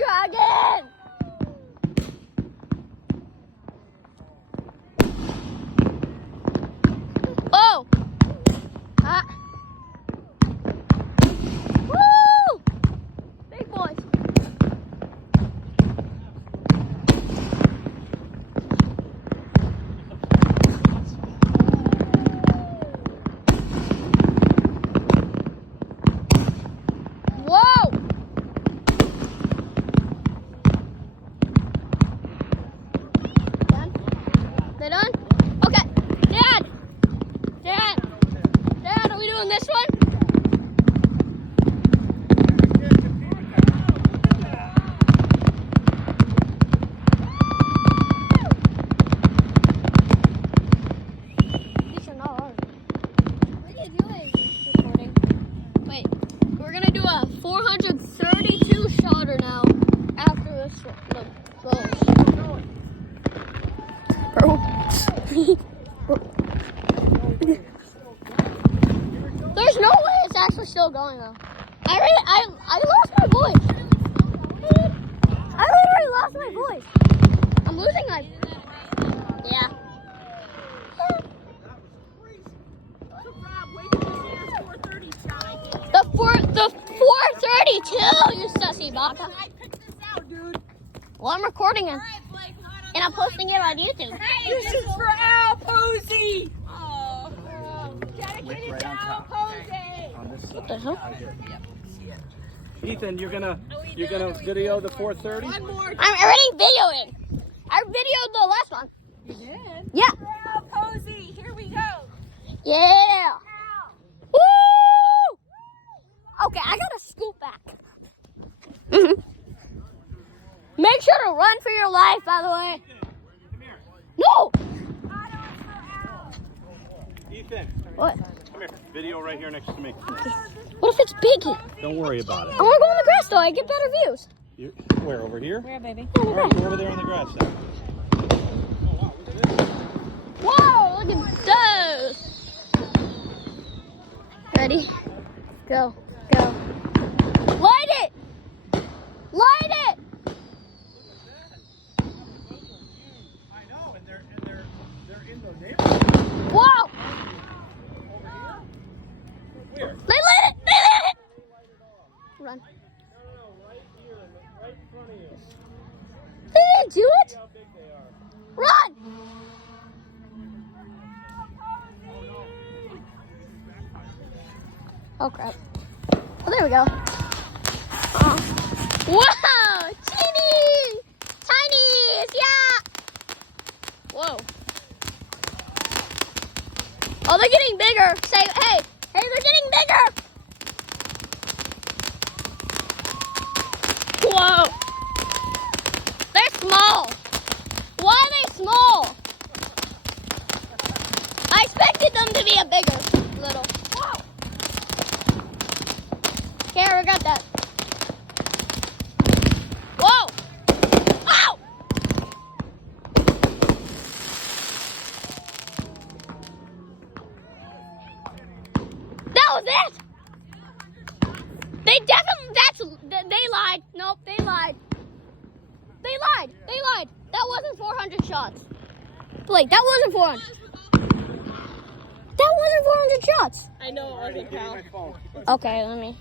Dragon! Oh! Woo! Big boys. Whoa! Done? They done? Okay. Dad, are we doing this one? These are not on. What are you doing? Recording. Wait, we're gonna do a 432 shotter now after this one goes. There's no way it's actually still going though. I lost my voice. I literally lost my voice. I'm losing my. Yeah. The 432, you sussy baka. I picked this out, dude. Well, I'm recording it All right, Blake, hold on. and I'm posting it on YouTube. Hey, this is for Al Posey. Oh, dedicated to Al Posey. What the hell? Ethan, you're gonna video the 430? One more. I'm already videoing. I videoed the last one. You did? Yeah. For Al Posey. Here we go. Yeah. Al. Woo! Okay, I gotta scoot back. Make sure to run for your life, by the way. No! Ethan, What? come here. Video right here next to me. What if it's biggie? Don't worry about it. I wanna go on the grass though, I get better views. Where, over here? Where, baby? All right, go over there on the grass then. Whoa, look at those. Ready? Go. Light it! Light it! I know, and they're in the neighborhood. Whoa! Where? They lit it! They lit it! Run. No, right here, right in front of you. They didn't do it! How big they are. Run! Oh crap. Oh, there we go. Wow! Teeny! Tinies! Yeah! Whoa. Oh, they're getting bigger. Say, hey, they're getting bigger! Whoa. They're small. Why are they small? I expected them to be a bigger little. Wow. Okay, I got that. Whoa. Ow. That was it. They definitely, they lied. Nope, they lied. They lied. That wasn't 400 shots. Blake, that wasn't 400. That wasn't 400 shots. I know it wasn't, pal. Okay, let me.